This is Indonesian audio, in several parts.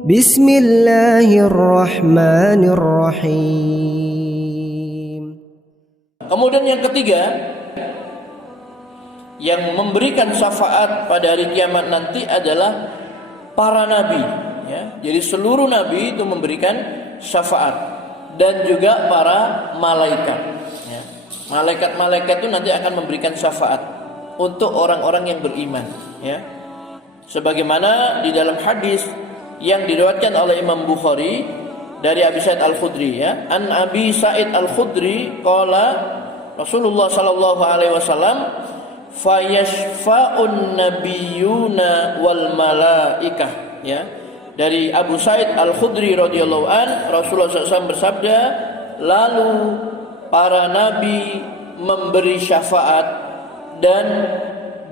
Bismillahirrahmanirrahim. Kemudian yang ketiga, yang memberikan syafaat pada hari kiamat nanti adalah para nabi, ya. Jadi seluruh nabi itu memberikan syafaat dan juga para malaikat, ya. Malaikat-malaikat itu nanti akan memberikan syafaat untuk orang-orang yang beriman, ya. Sebagaimana di dalam hadis yang diriwayatkan oleh Imam Bukhari dari Abi Sa'id Al-Khudri, ya. An Abi Sa'id Al-Khudri qala Rasulullah sallallahu alaihi wasallam fayashfa'un nabiyyuna wal malaikah, ya. Dari Abu Sa'id Al-Khudri radhiyallahu an, Rasulullah SAW bersabda, lalu para nabi memberi syafaat dan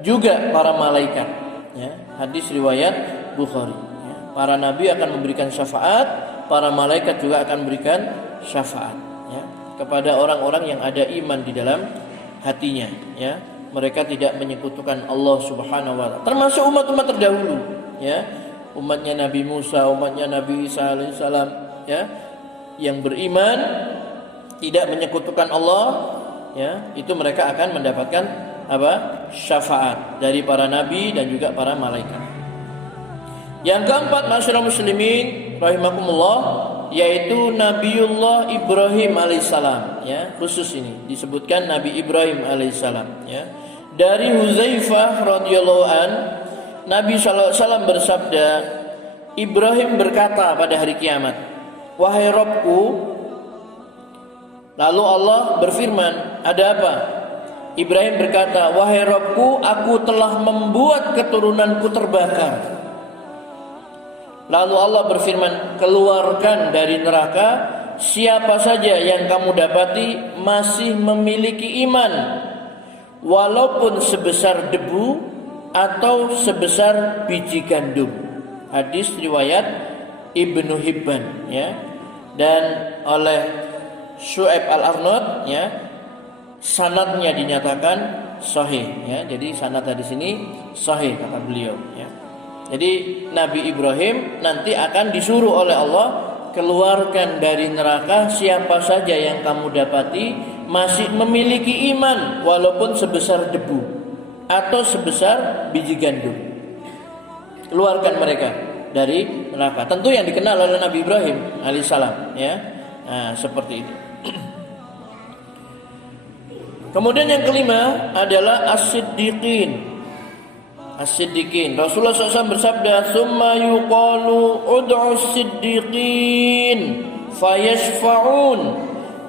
juga para malaikat, ya. Hadis riwayat Bukhari, ya. Para nabi akan memberikan syafaat, para malaikat juga akan memberikan syafaat, ya, kepada orang-orang yang ada iman di dalam hatinya, ya. Mereka tidak menyekutukan Allah Subhanahu wa taala. Termasuk umat-umat terdahulu, ya. Umatnya Nabi Musa, umatnya Nabi Isa alaihissalam, ya, yang beriman tidak menyekutukan Allah, ya, itu mereka akan mendapatkan apa? Syafaat dari para nabi dan juga para malaikat. Yang keempat, masyarakat muslimin rahimakumullah, yaitu Nabiullah Ibrahim alaihissalam, ya. Khusus ini disebutkan Nabi Ibrahim alaihissalam, ya. Dari Huzaifah radhiyallahu an, Nabi sallallahu alaihi wasallam bersabda, Ibrahim berkata pada hari kiamat, wahai Rabbku. Lalu Allah berfirman, ada apa? Ibrahim berkata, wahai Rabbku, aku telah membuat keturunanku terbakar. Lalu Allah berfirman, keluarkan dari neraka siapa saja yang kamu dapati masih memiliki iman, walaupun sebesar debu atau sebesar biji gandum. Hadis riwayat Ibnu Hibban, ya. Dan oleh Syu'aib Al-Arnaud, ya, sanadnya dinyatakan sahih, ya. Jadi sanad di sini sahih kata beliau, ya. Jadi Nabi Ibrahim nanti akan disuruh oleh Allah, keluarkan dari neraka siapa saja yang kamu dapati masih memiliki iman walaupun sebesar debu atau sebesar biji gandum. Keluarkan mereka dari neraka. Tentu yang dikenal oleh Nabi Ibrahim alaihissalam, ya. Nah, seperti itu. Kemudian yang kelima adalah as-siddiqin. As-siddiqin. Rasulullah SAW bersabda, "Tsumma yuqalu ud'u as-siddiqin fayashfa'un."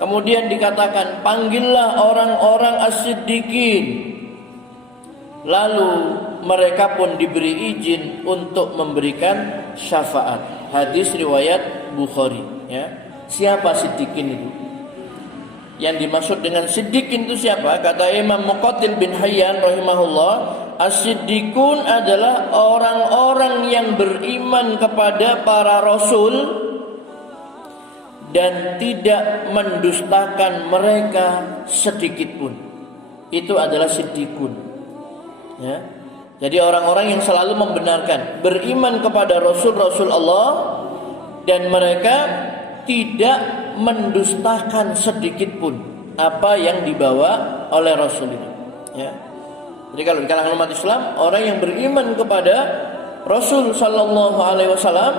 Kemudian dikatakan, panggillah orang-orang as-siddiqin. Lalu mereka pun diberi izin untuk memberikan syafaat. Hadis riwayat Bukhari, ya. Siapa siddiqin itu? Yang dimaksud dengan siddiqin itu siapa? Kata Imam Muqatil bin Hayyan rahimahullah, as-siddiqun adalah orang-orang yang beriman kepada para rasul dan tidak mendustakan mereka sedikit pun. Itu adalah siddiqun, ya. Jadi orang-orang yang selalu membenarkan, beriman kepada rasul-rasul Allah dan mereka tidak mendustakan sedikit pun apa yang dibawa oleh Rasul itu, ya. Jadi kalau di kalangan umat Islam, orang yang beriman kepada Rasul sallallahu alaihi wasallam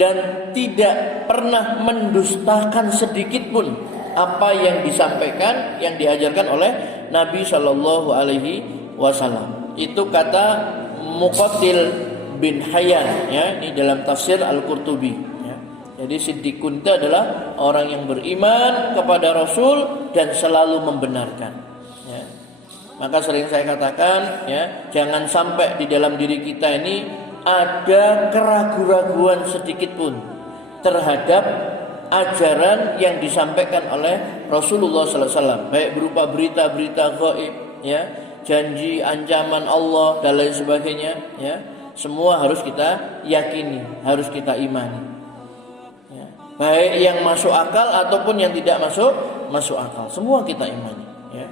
dan tidak pernah mendustakan sedikit pun apa yang disampaikan, yang diajarkan oleh Nabi sallallahu alaihi wasallam. Itu kata Muqatil bin Hayyan, ya, ini dalam tafsir Al-Qurtubi. Jadi siddiqun itu adalah orang yang beriman kepada Rasul dan selalu membenarkan, ya. Maka sering saya katakan, ya, jangan sampai di dalam diri kita ini ada keraguan-raguan sedikit pun terhadap ajaran yang disampaikan oleh Rasulullah sallallahu alaihi wasallam, baik berupa berita-berita gaib, ya, janji, ancaman Allah dan lain sebagainya, ya. Semua harus kita yakini, harus kita imani. Baik yang masuk akal ataupun yang tidak masuk akal, semua kita imani, ya.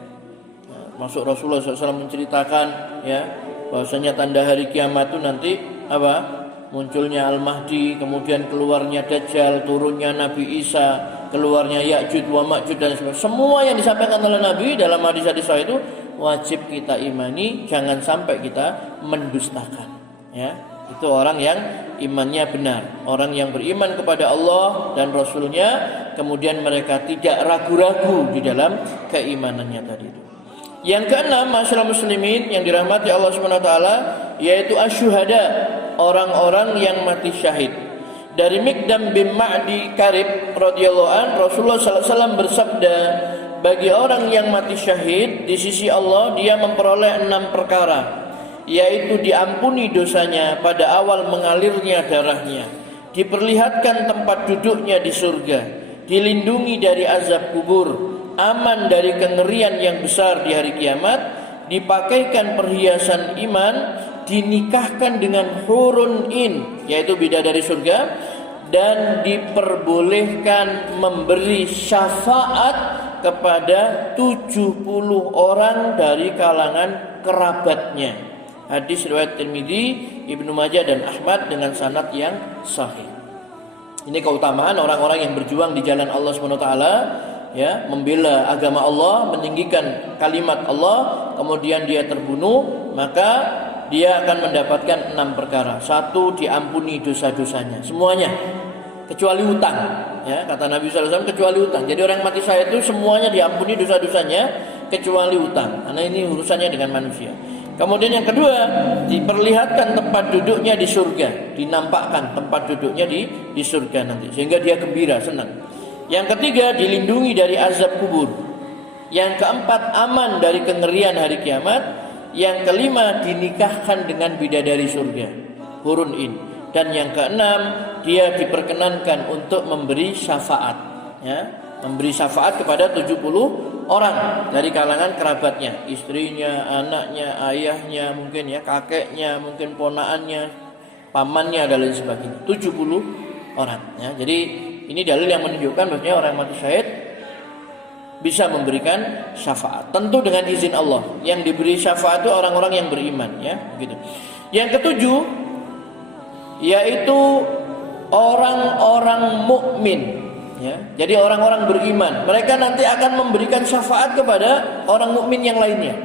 Masuk Rasulullah SAW menceritakan, ya, bahwasanya tanda hari kiamat itu nanti apa? munculnya Al-Mahdi, kemudian keluarnya Dajjal, turunnya Nabi Isa, keluarnya Ya'juj wa Ma'juj dan sebagainya. Semua yang disampaikan oleh Nabi dalam hadis-hadis sahih itu wajib kita imani, jangan sampai kita mendustakan. Ya, itu orang yang imannya benar, orang yang beriman kepada Allah dan Rasul-Nya, kemudian mereka tidak ragu-ragu di dalam keimanannya tadi itu. Yang keenam, masyarakat muslimin yang dirahmati Allah Subhanahu wa taala, yaitu asyuhada, orang-orang yang mati syahid. Dari Mikdam bin Ma'di Karib radhiyallahu an, Rasulullah sallallahu alaihi wasallam bersabda, bagi orang yang mati syahid di sisi Allah dia memperoleh 6 perkara, yaitu diampuni dosanya pada awal mengalirnya darahnya, diperlihatkan tempat duduknya di surga, dilindungi dari azab kubur, aman dari kengerian yang besar di hari kiamat, dipakaikan perhiasan iman, dinikahkan dengan hurun in, yaitu bidadari surga, dan diperbolehkan memberi syafaat kepada 70 orang dari kalangan kerabatnya. Hadis riwayat Tirmidzi, Ibnu Majah dan Ahmad dengan sanad yang sahih. Ini keutamaan orang-orang yang berjuang di jalan Allah Subhanahu wa taala, ya, membela agama Allah, meninggikan kalimat Allah, kemudian dia terbunuh, maka dia akan mendapatkan 6 perkara. 1, diampuni dosa-dosanya semuanya kecuali hutang, ya, kata Nabi sallallahu alaihi wasallam, kecuali hutang. Jadi orang mati syahid itu semuanya diampuni dosa-dosanya kecuali hutang, karena ini urusannya dengan manusia. Kemudian yang kedua, diperlihatkan tempat duduknya di surga, dinampakkan tempat duduknya di surga nanti, sehingga dia gembira, senang. Yang ketiga, dilindungi dari azab kubur. Yang keempat, aman dari kengerian hari kiamat. Yang kelima, dinikahkan dengan bidadari surga, hurun in. Dan yang keenam, dia diperkenankan untuk memberi syafaat, ya, memberi syafaat kepada 70 orang dari kalangan kerabatnya, istrinya, anaknya, ayahnya, mungkin ya, kakeknya, mungkin ponaannya, pamannya dan lain sebagainya. 70 orang, ya. Jadi ini dalil yang menunjukkan bahwasanya orang mati syahid bisa memberikan syafaat, tentu dengan izin Allah. Yang diberi syafaat itu orang-orang yang beriman, ya, begitu. Yang ketujuh, yaitu orang-orang mukmin, ya. Jadi orang-orang beriman, mereka nanti akan memberikan syafaat kepada orang mukmin yang lainnya,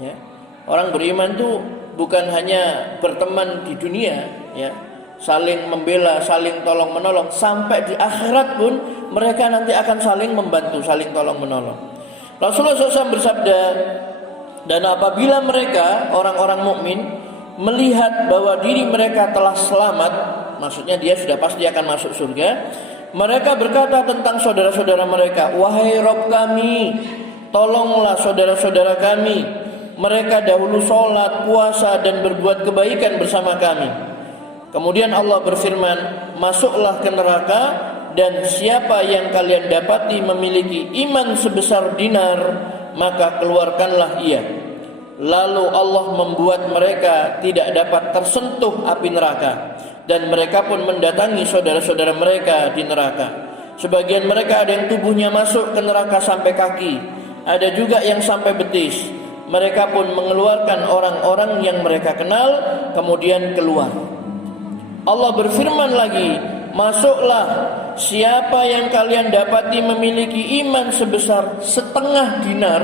ya. Orang beriman itu bukan hanya berteman di dunia, ya, saling membela, saling tolong menolong, sampai di akhirat pun mereka nanti akan saling membantu, saling tolong menolong. Rasulullah SAW bersabda, dan apabila mereka orang-orang mukmin melihat bahwa diri mereka telah selamat, maksudnya dia sudah pasti akan masuk surga, mereka berkata tentang saudara-saudara mereka, wahai Rabb kami, tolonglah saudara-saudara kami, mereka dahulu sholat, puasa dan berbuat kebaikan bersama kami. Kemudian Allah berfirman, masuklah ke neraka, dan siapa yang kalian dapati memiliki iman sebesar dinar, maka keluarkanlah ia. Lalu Allah membuat mereka tidak dapat tersentuh api neraka, dan mereka pun mendatangi saudara-saudara mereka di neraka. Sebagian mereka ada yang tubuhnya masuk ke neraka sampai kaki, ada juga yang sampai betis. Mereka pun mengeluarkan orang-orang yang mereka kenal, kemudian keluar. Allah berfirman lagi, masuklah siapa yang kalian dapati memiliki iman sebesar setengah dinar,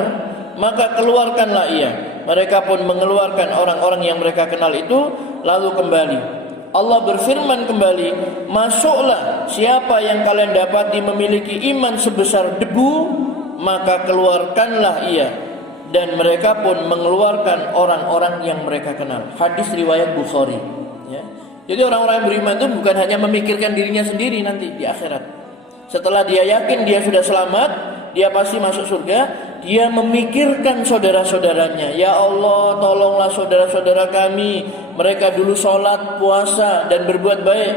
maka keluarkanlah ia. Mereka pun mengeluarkan orang-orang yang mereka kenal itu, lalu kembali. Allah berfirman kembali, masuklah siapa yang kalian dapati memiliki iman sebesar debu, maka keluarkanlah ia. Dan mereka pun mengeluarkan orang-orang yang mereka kenal. Hadis riwayat Bukhari, ya. Jadi orang-orang yang beriman itu bukan hanya memikirkan dirinya sendiri nanti di akhirat. Setelah dia yakin dia sudah selamat, dia pasti masuk surga, dia memikirkan saudara-saudaranya. Ya Allah, tolonglah saudara-saudara kami, mereka dulu sholat, puasa dan berbuat baik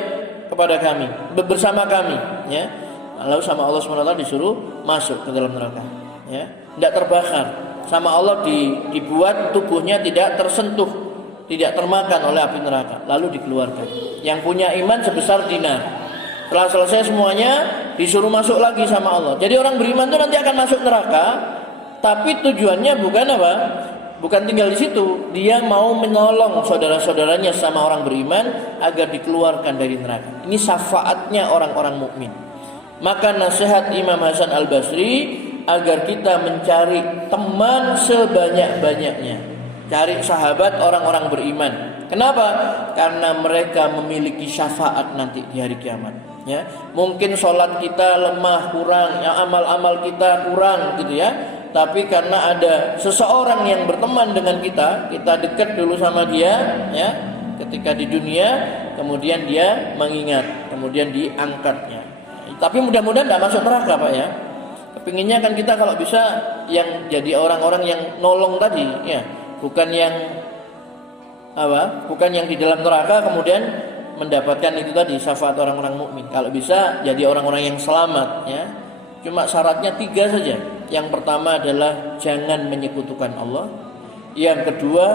kepada kami, bersama kami, ya. Lalu sama Allah SWT disuruh masuk ke dalam neraka, ya. Tidak terbakar, sama Allah dibuat tubuhnya tidak tersentuh, tidak termakan oleh api neraka, lalu dikeluarkan. Yang punya iman sebesar dinar. Setelah selesai semuanya, disuruh masuk lagi sama Allah. Jadi orang beriman itu nanti akan masuk neraka, tapi tujuannya bukan apa? Bukan tinggal di situ, dia mau menolong saudara-saudaranya sama orang beriman agar dikeluarkan dari neraka. Ini syafaatnya orang-orang mukmin. Maka nasihat Imam Hasan Al-Basri agar kita mencari teman sebanyak-banyaknya. Cari sahabat orang-orang beriman. Kenapa? Karena mereka memiliki syafaat nanti di hari kiamat. Ya, mungkin sholat kita lemah, kurang, ya, amal-amal kita kurang, gitu ya. Tapi karena ada seseorang yang berteman dengan kita dekat dulu sama dia, ya, ketika di dunia, kemudian dia mengingat, kemudian diangkatnya. Tapi mudah-mudahan tidak masuk neraka, Pak ya. Kepinginnya kan kita kalau bisa yang jadi orang-orang yang nolong tadi, ya, bukan yang bukan yang di dalam neraka kemudian mendapatkan itu tadi syafaat orang-orang mukmin. Kalau bisa jadi orang-orang yang selamat, ya. Cuma syaratnya 3 saja. Yang pertama adalah jangan menyekutukan Allah. Yang kedua,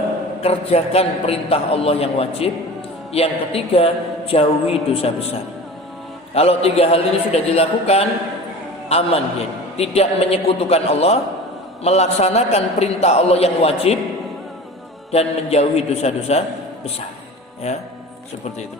kerjakan perintah Allah yang wajib. Yang ketiga, jauhi dosa besar. Kalau 3 hal ini sudah dilakukan, aman ya. Tidak menyekutukan Allah, melaksanakan perintah Allah yang wajib, dan menjauhi dosa-dosa besar. Ya, seperti itu.